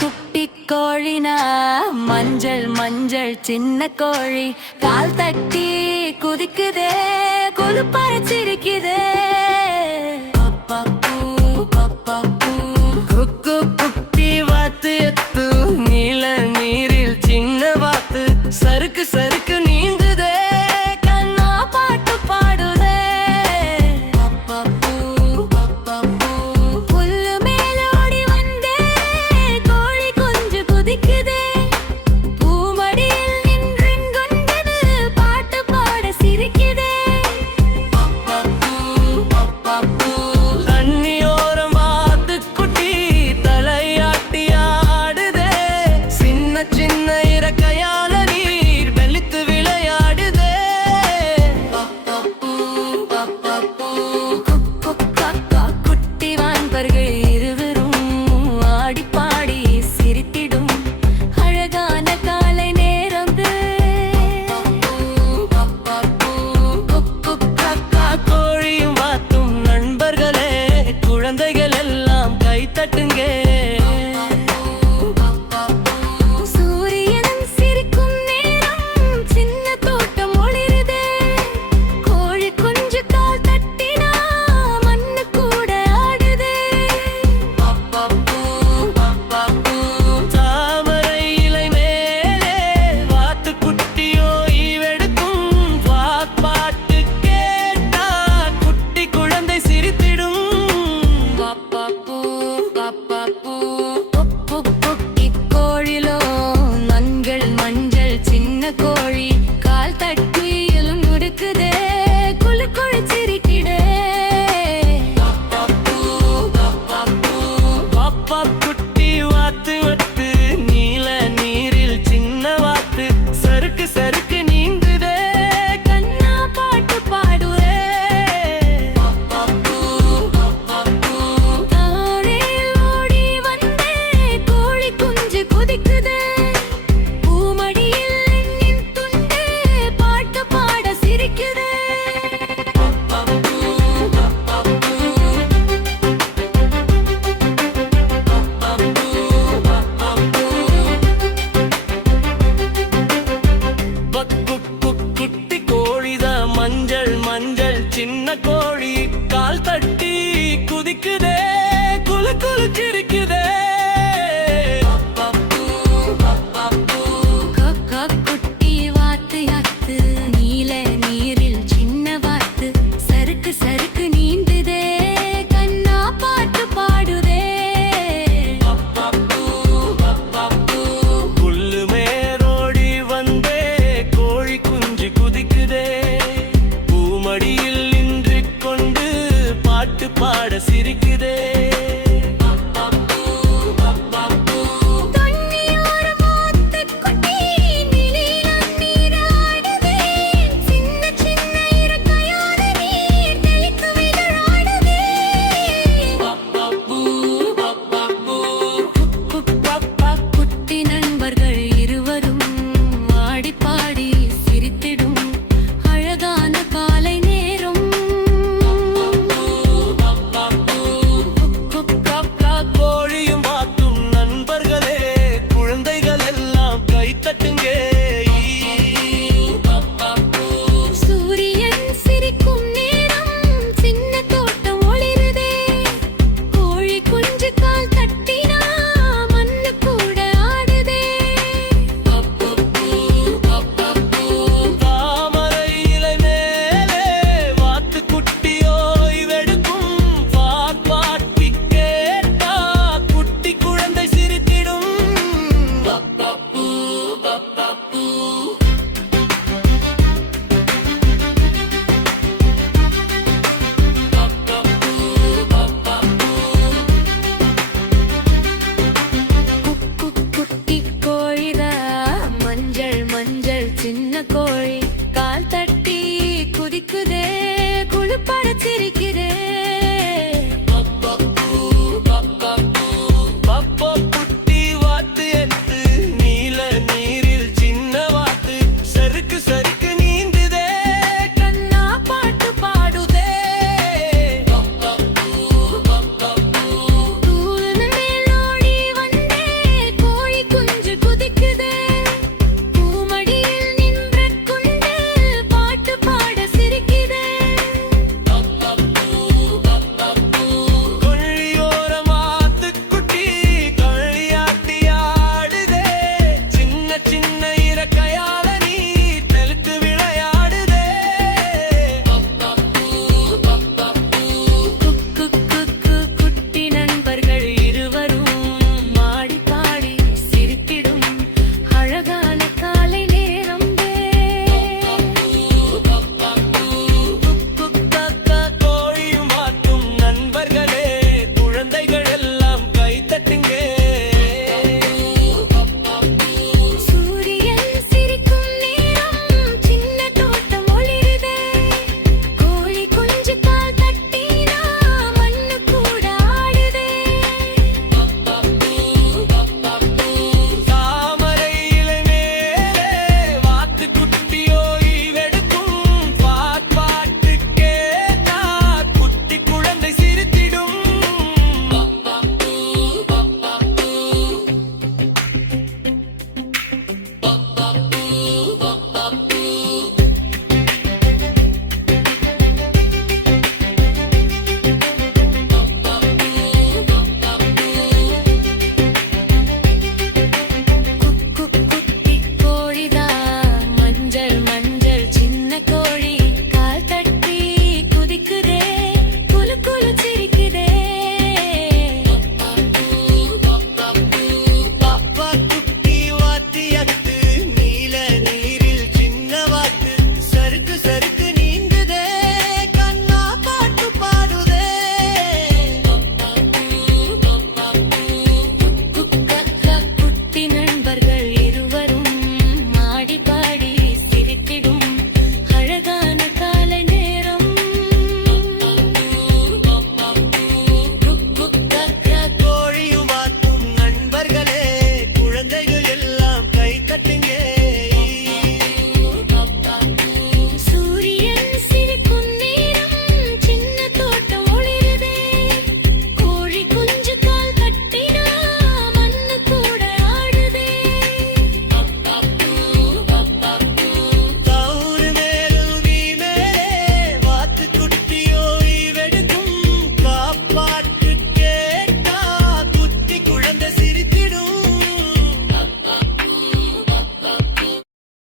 குட்டி கோழினா மஞ்சள் மஞ்சள் சின்ன கோழி கால் தட்டி குதிக்குதே கொழுப்பார சிரிக்குதே குட்டி வாத்து எத்து நீல நீரில் சின்ன வாத்து சறுக்கு சறுக்கு நீந்துதே கண்ணா பாட்டு பாடுதே புல்லு மேலோடி வந்தே கோழி கொஞ்சு குதிக்குதே பூமடியில் நின்றுங்கொண்டது பாட்டு பாட சிரிக்குதே தண்ணியோரம் வாத்து குட்டி தலையாட்டி ஆடுதே சின்ன சின்ன இறக்கையால நீர் வெளுத்து விளையாடுதே குட்டி வான்பர்கள் இருவரும் ஆடி பாடி சிரித்திடும் அழகான காலை நேரம் கோழியும் வாத்தும் நண்பர்களே குழந்தைகள் எல்லாம் கை தட்டுங்க சூரியன் சிரிக்கும் நேரம் சின்ன தோட்டம் ஒளிருதே கோழி குஞ்சு கால் தட்டினா மண்ணு கூட ஆடுதே தாமரை இலை மேலே வாத்து குட்டியோ ஈவெடுக்கும் பாட்டு கேட்டா குட்டி குழந்தை சிரித்திடும் கோழிலோ நன்கள் மஞ்சள் சின்ன கோழி கால் தட்டியிலும் நுடுக்குதே குழு குழு சிரிக்கிடே குட்டி வாத்து வத்து நீல நீரில் சின்ன வாத்து சறுக்கு சறுக்கு நீந்துதே கண்ணா பாட்டு பாடுவே தாரையில் ஓடி வந்தே கோழி குஞ்சு குதிக்குதே பூமடியில் எண்ணின் துண்டே பாட்டு பாட சிரிக்குதே குட்டி கோழிதான் மஞ்சள் மஞ்சள் சின்ன கோழி கால் தட்டி குதிக்குதே குலு குலு சிரிக்குதே குட்டி வாத்து யாத்து நீல நீரில் சின்ன வாத்து சறுக்கு சறுக்கு நீந்துதே கண்ணா பாட்டு பாடுதே புல்லு மேலோடி வந்தே கோழி குஞ்சு குதிக்குதே பூமடியில் நின்று கொண்டு பாட்டு பாட சிரிக்குதே தண்ணியோரம் வாத்து குட்டி நிலையில் நீராடுதே சின்ன சின்ன இறக்கையால நீர் தெளித்து விளையாடுதே குட்டி நண்பர்கள் இருவரும் ஆடி பாடி சிரித்திடும் அழகான காலை நேரம் கோழியும் வாத்தும் நண்பர்களே குழந்தைகள் எல்லாம் கை தட்டுங்க சூரியன் சிரிக்கும் நேரம் சின்ன தோட்டம் ஒளிருதே கோழி குஞ்சு கால் தட்டினா மண்ணு கூட ஆடுதே தாமரை இலை மேலே வாத்து குட்டியோ இவெடுக்கும் பாட்டி கேட்டா குட்டி குழந்தை சிரித்திடும் குட்டி கோழிதா மஞ்சள் மஞ்சள் சின்ன கோழி கால் தட்டி குதிக்குதே குழுப்பாட சிரிக்குதே குட்டி வாத்து எத்து நீல நீரில் சின்ன வாத்து சறுக்கு சறுக்கு நீந்துதே கண்ணா பாட்டு பாடுதே சின்ன